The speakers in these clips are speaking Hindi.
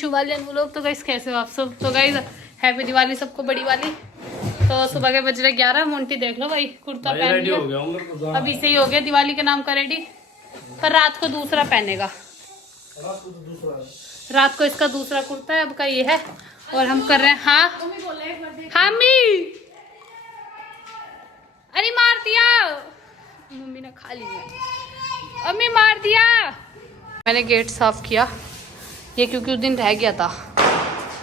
विशु वाले वो लोग। तो गाइस कैसे हो आप सब? तो गाइस हैप्पी दिवाली सबको, बड़ी वाली। तो सुबह के बज रहे 11। मोंटी देख लो भाई, कुर्ता पहन लिया, अभी से ही हो गया दिवाली के नाम का रेडी। पर रात को दूसरा पहनेगा, रात को इसका दूसरा कुर्ता है, अब का ये है। और हम कर रहे हैं हाँ मी, अरे मार दिया मम्मी ने, खा लिया अम्मी, मार दिया। मैंने गेट साफ किया ये, क्योंकि उस दिन रह गया था।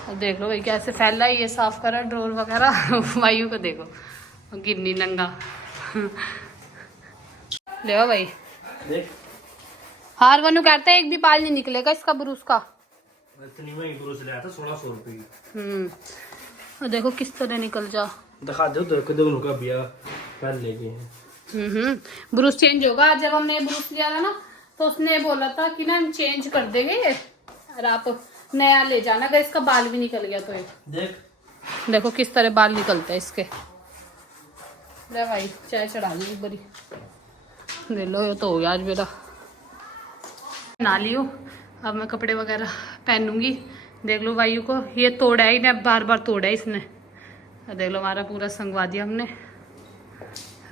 अब देख लो भाई कैसे फैल रहा है, ये साफ करा ड्रोर वगैरह। वायु को देखो गिन्नी नंगा। ले भाई देख, हार वनु कहते हैं एक भी बाल नहीं निकलेगा इसका ब्रूस का। इतनी में ब्रूस लिया था 1600 रुपए। देखो किस तरह निकल जा, दिखा दो तो दोनों का बिया कर ले गए हैं। ब्रूस चेंज होगा। जब हमने ब्रूस लिया था ना, तो उसने बोला था कि ना हम चेंज कर देंगे और आप नया ले जाना। अगर इसका बाल भी निकल गया तो ये देखो किस तरह बाल निकलते हैं इसके। ले भाई चाय चढ़ा ली बड़ी, ले लो। ये तो हो गया आज मेरा, ना लियो। अब मैं कपड़े वगैरह पहनूंगी। देख लो वायु को ये तोड़ा है, इन्हें बार बार तोड़ा है इसने। देख लो हमारा पूरा संगवा दिया हमने।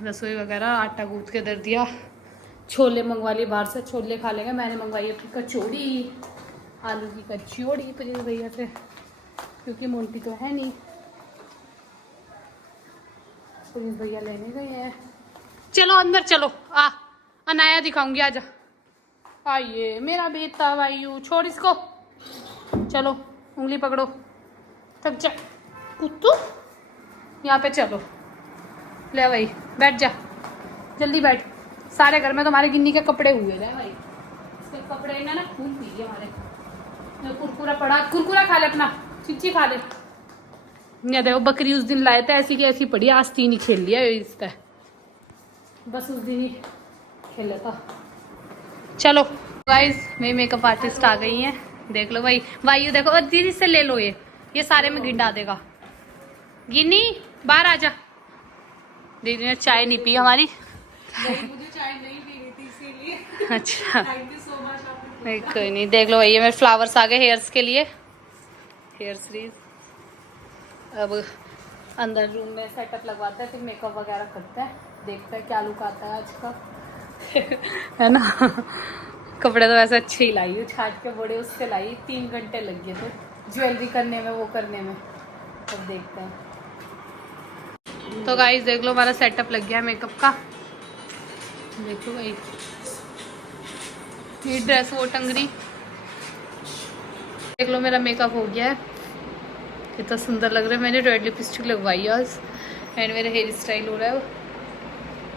रसोई वगैरह आटा गूंथ के दर दिया। छोले मंगवा लिए बाहर से, छोले खा लेंगे। मैंने मंगवाई अपनी कचौड़ी, आलू की कचौड़ी प्लीज भैया से, क्योंकि मोंटी तो है नहीं। प्लीज भैया लेने गए हैं। चलो अंदर चलो, आ अनाया दिखाऊंगी, आजा। आइए मेरा बेटा वायु, छोड़ इसको। चलो उंगली पकड़ो, तब जा कुत्तू, यहाँ पे चलो। ले भाई बैठ जा, जल्दी बैठ। सारे घर में तुम्हारे गिन्नी के कपड़े हुए थे भाई, इसके कपड़े ना खून पी लिए हमारे। कुरकुरा पड़ा, कुरकुरा खा ले अपना, चिच्ची खा ले। नहीं देखो बकरी उस दिन लाए थे, ऐसी की ऐसी पड़ी, आज 3 ही खेल लिया इसका, बस उस दिन ही खेला था। चलो गाइस मेरी मेकअप आर्टिस्ट आ गई हैं, देख लो भाई। वायु देखो, और दीदी से ले लो, ये सारे में गिंडा देगा। गिन्नी बाहर आ जा। दीदी ने चाय नहीं पी हमारी। मुझे चाय नहीं पी थी इसीलिए। अच्छा थैंक यू सो मच। नहीं कोई नहीं। देख लो भाई ये मेरे फ्लावर्स आ गए हेयर्स के लिए, हेयर सीरीज। अब अंदर रूम में सेटअप लगवाते हैं, फिर मेकअप वगैरह करते हैं, देखते हैं क्या लुक आता है आज का। है ना। कपड़े तो वैसे अच्छे ही लाई हूँ, छाट के बड़े उससे लाई, 3 घंटे लग गए थे ज्वेलरी करने में, वो करने में। अब देखते हैं। तो गाइस देख लो हमारा सेटअप लग गया है मेकअप का। देखो भाई ये ड्रेस वो टंगरी। देख लो मेरा मेकअप हो गया है, कितना सुंदर लग रहा है। मैंने रेड लिपस्टिक लगवाई है आज, एंड मेरा हेयर स्टाइल हो रहा है वो।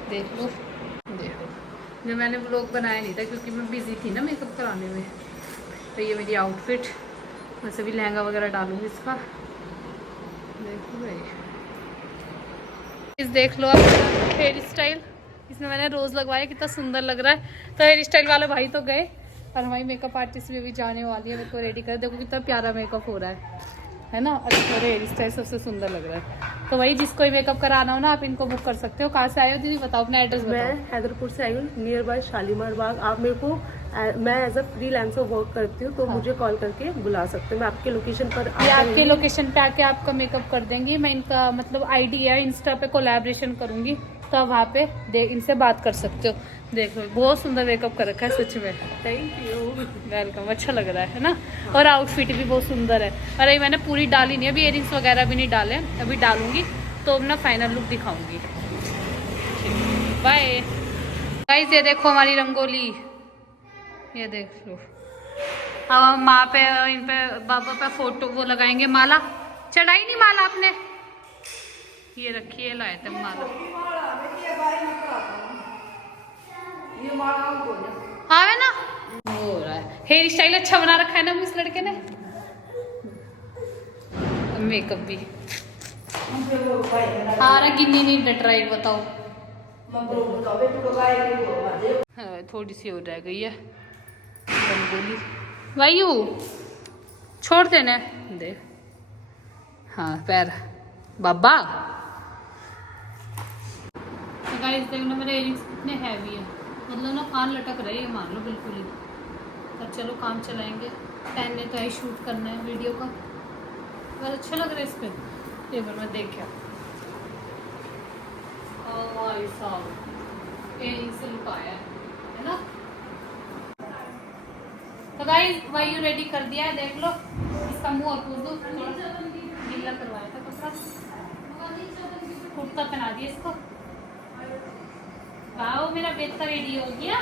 देख लो, देखो जो मैंने व्लॉग बनाया नहीं था क्योंकि मैं बिजी थी ना मेकअप कराने में। तो ये मेरी आउटफिट, वैसे भी लहंगा वगैरह डालूंगी इसका। देखो भाई इस देख लो आप हेयर स्टाइल, इसमें मैंने रोज़ लगवाया, कितना सुंदर लग रहा है। तो हेयर स्टाइल वाले भाई तो गए, और हमारी मेकअप आर्टिस्ट भी अभी जाने वाली है मेरे को रेडी कर। देखो कितना प्यारा मेकअप हो रहा है ना। अच्छा मेरा हेयर स्टाइल सबसे सुंदर लग रहा है। तो भाई जिसको ही मेकअप कराना हो ना, आप इनको बुक कर सकते हो। कहाँ से आए हो दीदी बताओ, अपना एड्रेस बताओ। मैं हैदरपुर से आई हूँ, नियर बाय शालीमार बाग। आप मेरे को, मैं एज अ फ्रीलांसर वर्क करती हूँ, तो मुझे कॉल करके बुला सकते हैं। मैं आपके लोकेशन पर ये आपके लोकेशन पे आके आपका मेकअप कर देंगी। मैं इनका मतलब आईडी है, इंस्टा पे कोलैबोरेशन करूंगी, तो वहाँ पे इनसे बात कर सकते हो। देखो बहुत सुंदर मेकअप कर रखा है सच में। थैंक यू, वेलकम, अच्छा लग रहा है ना। और आउटफिट भी बहुत सुंदर है। अरे मैंने पूरी डाली नहीं, अभी इयरिंग्स वगैरह भी नहीं डाले, अभी डालूंगी तो अपना फाइनल लुक दिखाऊंगी। बाय गाइस, ये देखो हमारी रंगोली, ये देख लो। अब हम माँ पे, इन पे, बाबा पे फोटो वो लगाएंगे। माला चढ़ाई नहीं, माला आपने ये रखी है, लाए थे माला। हाँ है ना, हो रहा है। हेयर स्टाइल अच्छा बना रखा है ना इस लड़के ने, मेकअप भी। हाँ ना, गिन्नी नहीं डट रहा है, बताओ। हाँ, थोड़ी सी हो रह गई है रंगोली। वायु छोड़ देना, देख। हाँ पैर बाबा। गाइस देखना मेरे इयरिंग्स कितने हैवी है, मतलब ना कान लटक रहे हैं, मान लो बिल्कुल ही। और चलो काम चलाएंगे। टैन ने तो आई शूट करना है वीडियो का, बहुत अच्छा लग रहा है इस पर। ये बार मैं देख के से लुकाया है ना। तो गाइस वायु रेडी कर दिया है, देख लो। इसका मुंह और पूछ दो, गीला करवाया था कपड़ा, कुर्ता पहना दिया इसको। वाओ मेरा बेटा रेडी हो गया।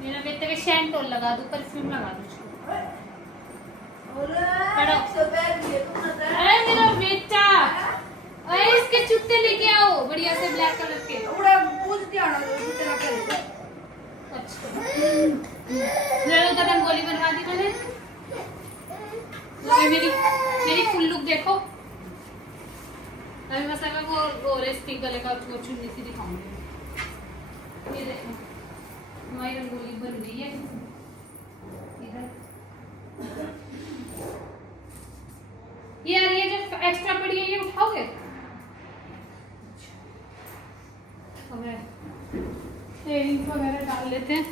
मेरा बेटे के शैंटोल लगा दूं, परफ्यूम लगा दूं उसको। अरे मेरा बेटा, अरे इसके जूते लेके आओ बढ़िया से ब्लैक कलर के। अच्छा कदम गोली बनवा दी मैंने। मेरी फुल लुक देखो। अभी मैं सका वो ऑरेंज पिंक कलर का चुन्नी सी दिखाऊंगी। ये देखो हमारी रंगोली बन रही है इधर। ये जो एक्स्ट्रा पड़ी है ये उठाओगे? इयरिंग्स वगैरह डाल लेते हैं।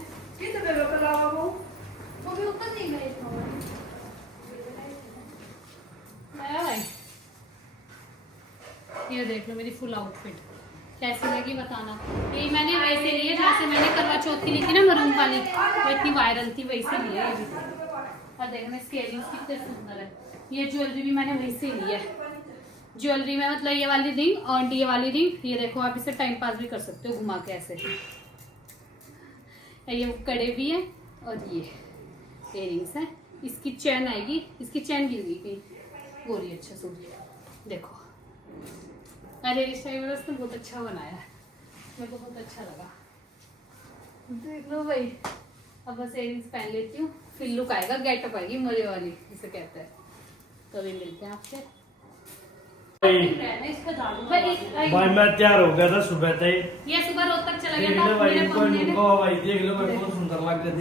वो भी ऊपर नहीं गए भाई। ये देख लो मेरी फुल आउटफिट कैसी लगी बताना। ये मैंने वैसे ली है जैसे मैंने करवा चौथ की ली थी ना मरून वाली, वो इतनी वायरल थी, वैसे ली है ये भी। और देखना इसके इयरिंग्स कितने सुंदर है। ये ज्वेलरी भी मैंने वैसे ली है। ज्वेलरी में मतलब ये वाली रिंग और ये वाली रिंग, ये देखो आप इसे टाइम पास भी कर सकते हो घुमा के ऐसे। ये कड़े भी है और ये इयरिंग्स है। इसकी चैन आएगी, इसकी चैन गिर गई कहीं गोरी। अच्छा सूट देखो। अरे स्टाइल उसने बहुत अच्छा बनाया है, मेरे को बहुत अच्छा लगा। देख लो भाई। अब बस इयरिंग्स पहन लेती हूँ, फिर लुक आएगा, गेटअप आएगी मजे वाली जिसे कहते हैं। तो अभी मिलते हैं आपसे। भाई मैं तैयार हो गया था सुबह से। ये सुबह रोहतक चला गया देख था लो भाई, मेरे कोई मम्मी ने। लुका भाई देख लो भाई, बहुत सुंदर लग रहा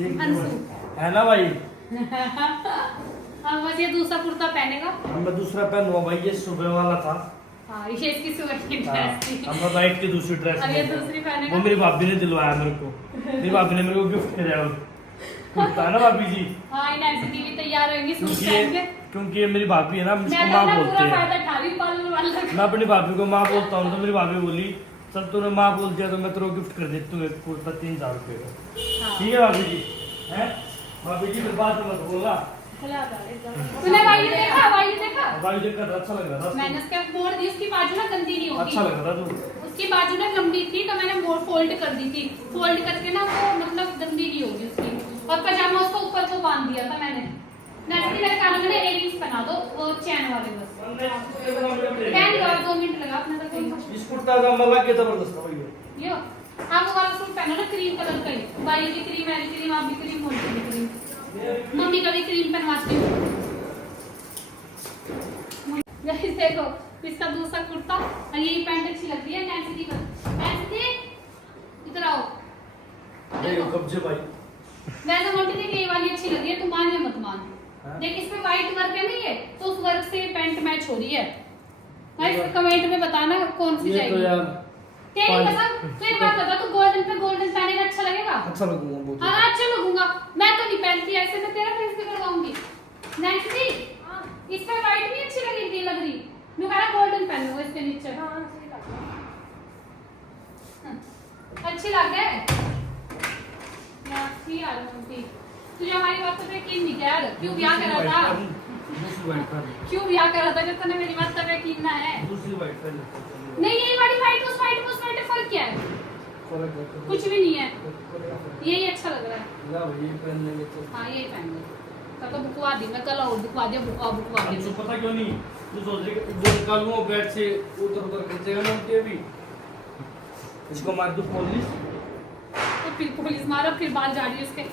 है ना भाई। अब बस ये दूसरा कुर्ता पहनेगा। मैं दूसरा पहनूंगा भाई, ये सुबह वाला था। हाँ ये इसकी सुबह की ड्रेस थी। अब मैं नाइट की दूसरी ड्रेस अब ये दूसरी पहनेगा। वो मेरी भाभी ने दिलवाया मेरे को। मेरी भाभी ने मेरे को गिफ्ट किया कुर्ता ना भाभी जी। हाँ नैन्सी दी भी तैयार होंगी सूट क्योंकि पहन के। क्योंकि ये मेरी भाभी है ना, मैं मुझको माँ तो बोलते पूरा हैं। फायदा उठा रही हूँ पार्लर वाला का। मैं अपनी भाभी को माँ बोलता हूँ, तो मेरी भाभी बोली चल तूने माँ बोल दिया तो मैं तेरे को गिफ्ट कर देती हूँ एक कुर्ता 3000 रुपये का। हाँ। ठीक है भाभी जी, हैं भाभी जी फिर बात मत बोलना। तूने भाई ने देखा? भाई ने देखा? भाभी देखा था, अच्छा लग रहा था। मैंने उसके मोड़ दी, उसकी बाजू ना गंदी नहीं होगी। अच्छा लग रहा था तू। उसकी बाजू ना लंबी थी तो मैंने मोड़ फोल्ड कर दी थी। फोल्ड करके ना वो मतलब गंदी नहीं होगी उसकी। और पजामा उसको ऊपर को बांध दिया था मैंने। नैन्सी मेरे कान में इयरिंग्स बना दो, वो चैन वाले बस। पहन लो, 2 मिनट लगा अपने तक। इस कुर्ता का मतलब क्या जबरदस्त है भैया। यो आप वो वाला सूट पहनो ना क्रीम कलर का ही। भाई की क्रीम, मेरी क्रीम, आप भी क्रीम, मोटी की क्रीम, मम्मी का भी क्रीम पहनवाती हूँ। गाइस देखो इसका दूसरा कुर्ता और यही पैंट अच्छी लग रही है नैन्सी दी पर। नैन्सी दी इधर आओ। देखो कब्जे भाई। वैसे मोटी देखिए ये वाली अच्छी लग रही है, तुम मान या मत मान। देख इस पे व्हाइट वर्क है नहीं है, तो उस वर्क से पैंट मैच हो रही है। गाइस कमेंट में बताना कौन सी जाएगी। तेरी कसम, तू एक बात बता, तू गोल्डन पे गोल्डन पहनेगा अच्छा लगेगा? अच्छा लगूंगा बहुत। हाँ अच्छा लगूंगा। मैं तो नहीं पहनती ऐसे, मैं तेरा फेस भी करवाऊंगी। नैन्सी इस पे व्हाइट भी अच्छी लगेगी, लग रही। नुकारा गोल्डन पहन लो इसके नीचे। अच्छी लग है यार। यार तुझे हमारी बात पे यकीन नहीं किया यार। क्यों ब्याह करा था? क्यों ब्याह करा था जब तूने मेरी बात पे यकीन ना है? दूसरी वाइट नहीं यही वाली वाइट, उस वाइट में उस वाइट में फर्क क्या है? कुछ भी नहीं है, यही अच्छा लग रहा है। हाँ यही पहन लो। तो बुकवा दी मैं, कल और बुकवा दिया, बुकवा दी। पता क्यों नहीं, तू सोच रही वो निकालूंगा बेड से उधर उधर खींचेगा ना उनके भी। इसको मार दो पुलिस, तो फिर पुलिस मारो, फिर बाल जा रही है उसके।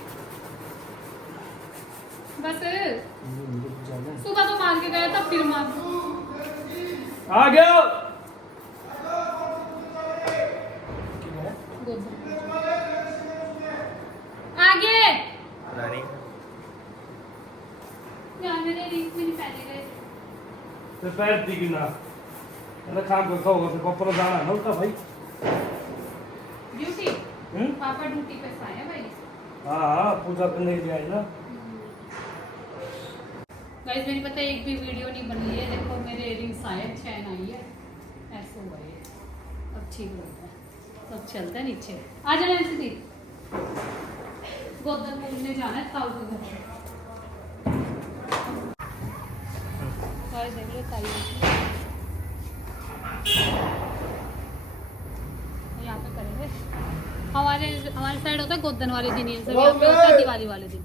बस सुबह तो मार के गया था, फिर मार आ गया। आगे रानी यार मेरे रिंग भी नहीं पहने गए। तो पैर दिखी ना, अरे काम करता होगा फिर पापा जाना है ना उसका भाई ड्यूटी। पापा ड्यूटी पे आए हैं भाई। हाँ पूजा करने के लिए आए ना। गाइस मेरी पता है एक भी वीडियो नहीं बनी है। देखो मेरे इयरिंग्स आए, चैन आई है, ऐसे हुआ है। अब ठीक लगता है, तो अब चलते हैं नीचे। आ जाना दीदी, गोदर घूमने जाना है ताऊ के घर। गाइस देख लो ताई यहाँ पे करेंगे। हमारे साइड होता है गोदन वाले दिन, ये सब यहाँ पे होता है दिवाली वाले दिन।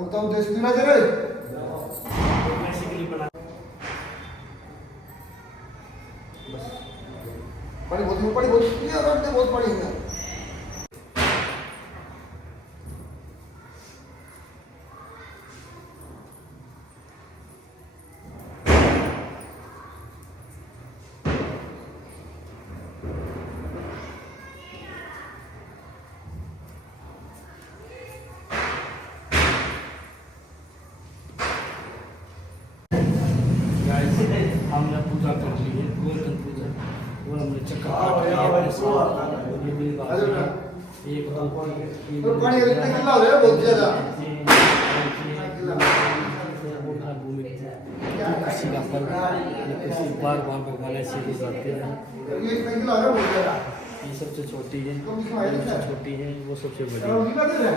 Então, deixa de nada aí. पानी बहुत ये रोड पे बहुत पानी है। हमने पूजा कर ली है, गोवर्धन पूजा, और हमने चक्कर काट लिया है। ये मेरी बात है। एक दो तो पानी इतना कितना हो रहा है बहुत ज्यादा। किसी का फल किसी बार बार भगवान ऐसे ही जाते हैं। ये इतना कितना हो रहा है बहुत ज्यादा। ये सबसे छोटी है, सबसे छोटी है, वो सबसे बड़ी है।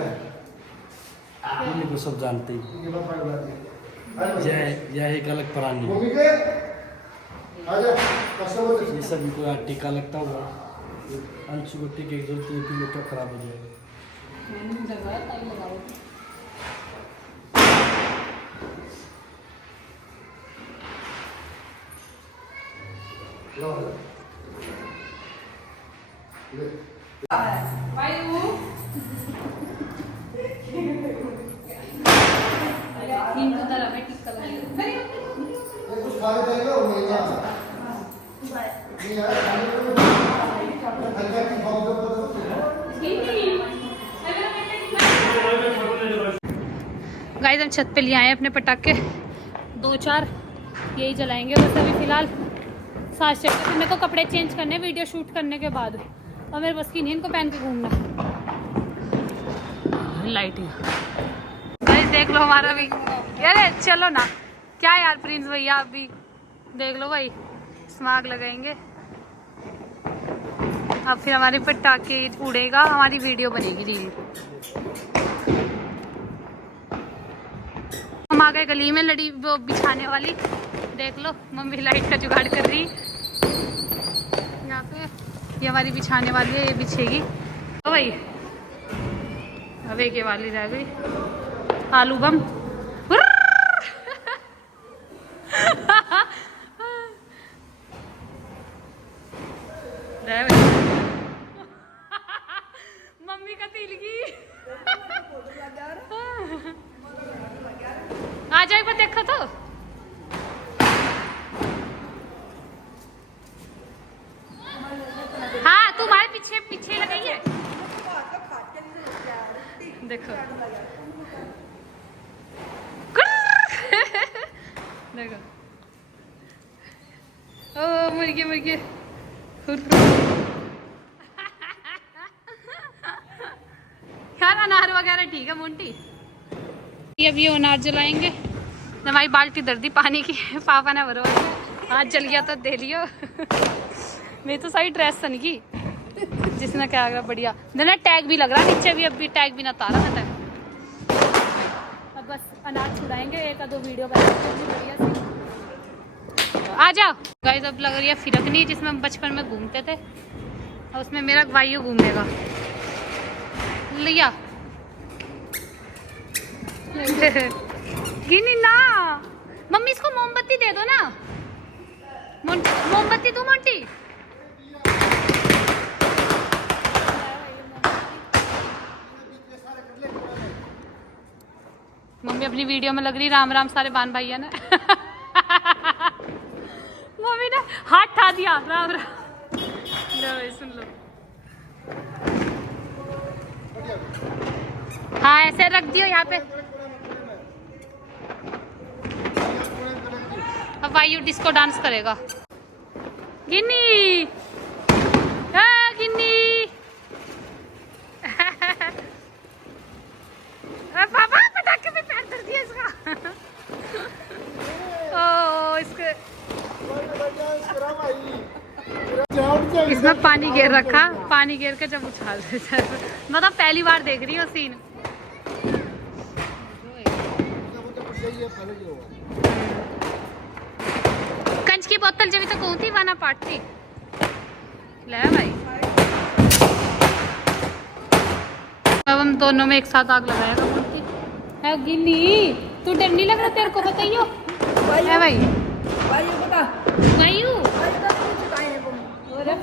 ये तो सब जानते हैं। यह एक अलग प्राणी है। ये सभी को यहाँ टीका लगता हुआ अंशु को टीके की जरूरत है, तो खराब हो जाएगा। कुछ खाने चाहिए और नहीं यार गाइस हम छत पे ले आए हैं अपने पटाखे, 2-4 यही जलाएंगे बस अभी फिलहाल। सांस चढ़ के मेरे को कपड़े चेंज करने वीडियो शूट करने के बाद, और मेरे बस की नहीं इनको पहन के घूमना। लाइटिंग गाइस देख लो हमारा भी, अरे चलो ना क्या यार प्रिंस भैया, आप भी देख लो भाई, स्माग लगाएंगे। अब फिर हमारे पटाखे उड़ेगा, हमारी वीडियो बनेगी जी। हम आ गए गली में, लड़ी वो बिछाने वाली, देख लो मम्मी लाइट का जुगाड़ कर रही यहाँ पे। ये हमारी बिछाने वाली है, ये बिछेगी। तो भाई अब एक ये वाली रह गई, आलू बम। मम्मी का तिल की आ जाए पर देखो तो हाँ तुम्हारे पीछे पीछे लगाई है, देखो देखो ओ मुर्गी मुर्गी यार अनार वगैरह ठीक है मोंटी। अभी अनार जलाएंगे। हमारी बाल्टी दर्दी पानी की पापा ने भरो, हाथ जल गया तो दे लियो। मैं तो सही ड्रेस सन की जिसने क्या लगा बढ़िया ना, टैग भी लग रहा है नीचे भी, अभी टैग भी ना तारा ना टैग। अब बस अनार छुड़ाएंगे, एक दो वीडियो बनाएंगे बढ़िया सी। आ जाओ गाइस, अब लग रही है फिरकनी जिसमें हम बचपन में घूमते थे, और उसमें मेरा भाई घूमेगा। लिया गिनी ना मम्मी, इसको मोमबत्ती दे दो ना। मोमबत्ती तू मोंटी। मम्मी अपनी वीडियो में लग रही राम राम सारे बान भाइया ने। मम्मी ने हाथ ठा दिया राम राम। लो भाई सुन लो। हाँ ऐसे रख दियो यहाँ पे। अब वायु डिस्को डांस करेगा। गिन्नी गिन्नी। पापा पटाखे पे पैर धर दिया इसका। ओ इसके इसमें पानी घेर रखा, पानी घेर के जब उछाल मतलब पहली बार देख रही हो सीन। कंच की बोतल जब तो कहती वाना पाटती ले भाई। अब हम दोनों में एक साथ आग लगाएगा बोलती है। गिन्नी तू डर नहीं लग रहा तेरे को बताइयो है भाई। वायु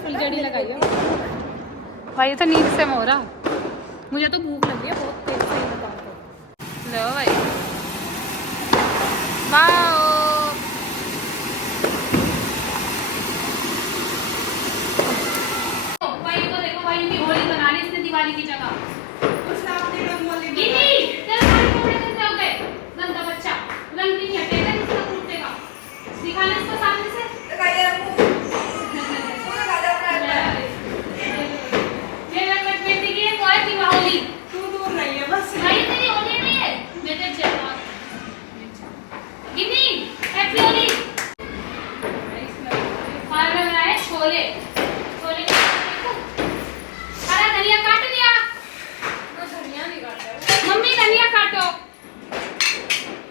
फुलझड़ी लगाइयो भाई। तो नींद से मोरा मुझे तो भूख लगी है बहुत तेज से। लो भाई वाओ। वायु को देखो, वायु की होली बना ली इसने दिवाली की जगह। गिन्नी तेरे सारे कपड़े गंदे हो गए। गंदा बच्चा रंग नहीं हटेगा इसका टूटेगा। दिखाना इसको सामने से। ये रंगत बेटी की एक और दिवाली तू दूर रही है बस। भाई तेरी होली नहीं है बेटे चला। गिन्नी हैप्पी होली। खाने में बनाए छोले। छोले के हरा धनिया काट दिया। धनिया नहीं काटा मम्मी, धनिया काटो।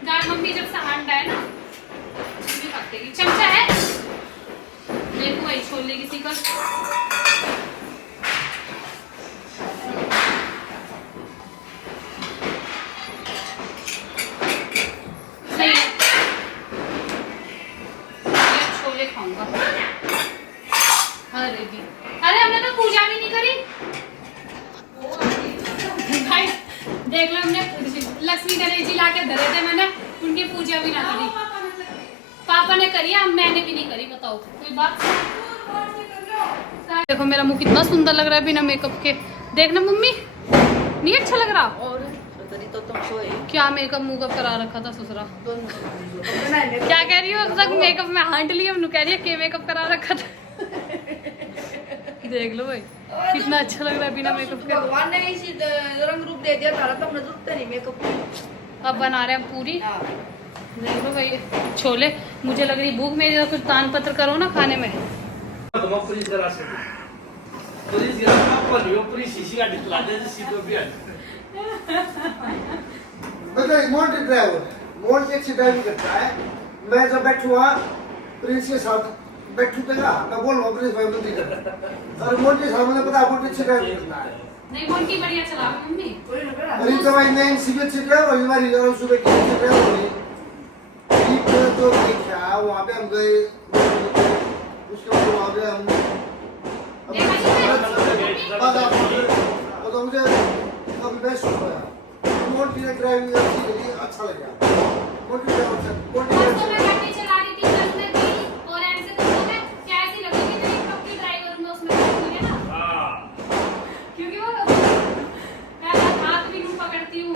दाल मम्मी जब से हांडा है ना मम्मी काट देगी। चमचा है देखो भाई छोले की सिकल। सही है छोले खाऊंगा। अरे भी अरे हमने तो पूजा भी नहीं करी भाई। देख लो हमने लक्ष्मी गणेश जी लाके धरे थे, मैंने उनकी पूजा भी ना करी। पापा ने करी है, मैंने भी नहीं करी। बताओ कोई बात। देखो मेरा मुंह कितना सुंदर लग रहा है बिना मेकअप के। देखना मम्मी नहीं अच्छा लग रहा। और तो तुम सोए क्या मेकअप मुकअप करा रखा था ससुरा। क्या कह रही हो अब तक मेकअप में हांड लिया कह रही है के मेकअप करा रखा था। देख लो भाई कितना अच्छा लग रहा है बिना मेकअप के। भगवान ने इसी रंग रूप दे दिया तारा, तो जरूरत नहीं मेकअप। अब बना रहे हैं पूरी। देख लो भाई छोले। मुझे लग रही भूख, मेरी कुछ दान पत्र करो ना खाने में। मोंटी ड्राइवर मोंटी अच्छी ड्राइविंग करता है। मैं जब बैठूंगा प्रिंस के साथ बैठूंगा मैं बोल रहा प्रिंस भाई मंत्री करता है। और मोंटी साहब मुझे पता मोंटी अच्छी ड्राइविंग करता है। नहीं मोंटी बढ़िया चला मम्मी। अरे तो भाई नहीं सीबीएस अच्छी ड्राइवर हुई हमारी और सुबह की अच्छी ड्राइवर हुई। तो देखा वहाँ पे हम गए उसके बाद वहाँ पे हम तो मुझे कभी बेस्ट हुआ मोटी ड्राइविंग अच्छा लगा। मोटी ड्राइवर से मोटी गाड़ी चला रही थी कल में भी और ऐसे तो मैं कैसी लगेगी तेरी पक्की ड्राइवर में उसमें है ना। हां क्योंकि वो मैं हाथ भी यूं पकड़ती हूं।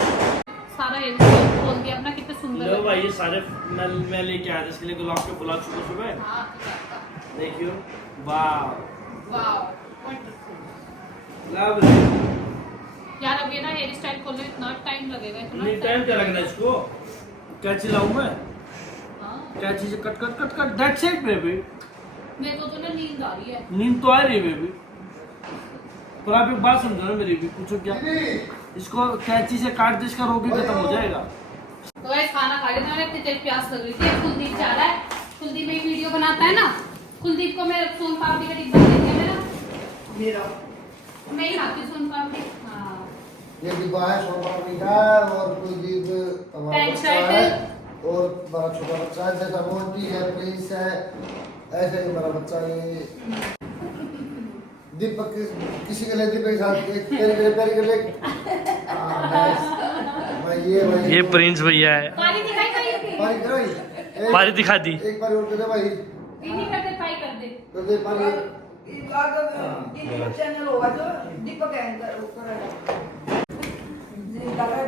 सारा ये बोल दिया अपना कितना सुंदर लो भाई ये सारे मैं लेके आया था इसके लिए गुलाब के फूल सुबह सुबह। हां देखियो वाह वाओ वंडरफुल लवली। यार अब ये ना हेयर स्टाइल खोलने इतना टाइम लगेगा। इतना नहीं टाइम क्या लगना इसको। कैंची लाऊं मैं। हां कैंची से cut cut cut cut that's it baby. मेरे को तो ना नींद आ रही है। नींद तो आ रही है बेबी पर आप एक बात समझो ना मेरी भी। पूछो क्या। इसको कैंची से काट दे इसका रोग भी खत्म हो जाएगा। तो गाइस खाना खा रहे थे, मैंने इतनी तेज प्यास लग रही थी। कुलदीप जा रहा है, कुलदीप में वीडियो बनाता है ना। कुलदीप को मैं सोन पापड़ी का डिब्बा दे दिया मेरा। मैं ही खाती सोन पापड़ी। हाँ ये डिब्बा है सोन पापड़ी का और कुलदीप हमारा पैंट बच्चा शर्ट है और बड़ा छोटा बच्चा है जैसा मोंटी है प्रिंस है ऐसे ही मेरा बच्चा ये दीपक किसी के लिए दीपक के साथ एक तेरे के लिए भाई ये प्रिंस भैया है। पानी दिखाई पानी करो पारी दिखा दी। एक बार और दे दे भाई नहीं कर दे, पाई कर दे। तो दे पानी चैनल होगा जो दीपक एंकर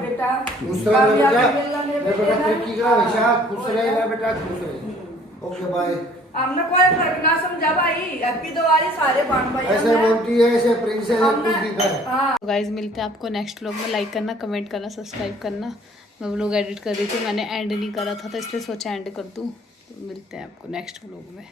बेटा खुश रहे बेटा मेरा बेटा तरक्की करा हमेशा खुश रहे मेरा बेटा खुश रहे ओके बाय हमने कोई फर्क ना समझा भाई हैप्पी दिवाली सारे बाण भाई ऐसे मोटी है ऐसे प्रिंस है दीप है तो गाइज मिलते हैं आपको नेक्स्ट व्लॉग में। लाइक करना, कमेंट करना, सब्सक्राइब करना। मैं व्लॉग एडिट कर रही थी, मैंने एंड नहीं करा था तो इसलिए सोचा एंड कर दूँ। तो मिलते हैं आपको नेक्स्ट व्लॉग में।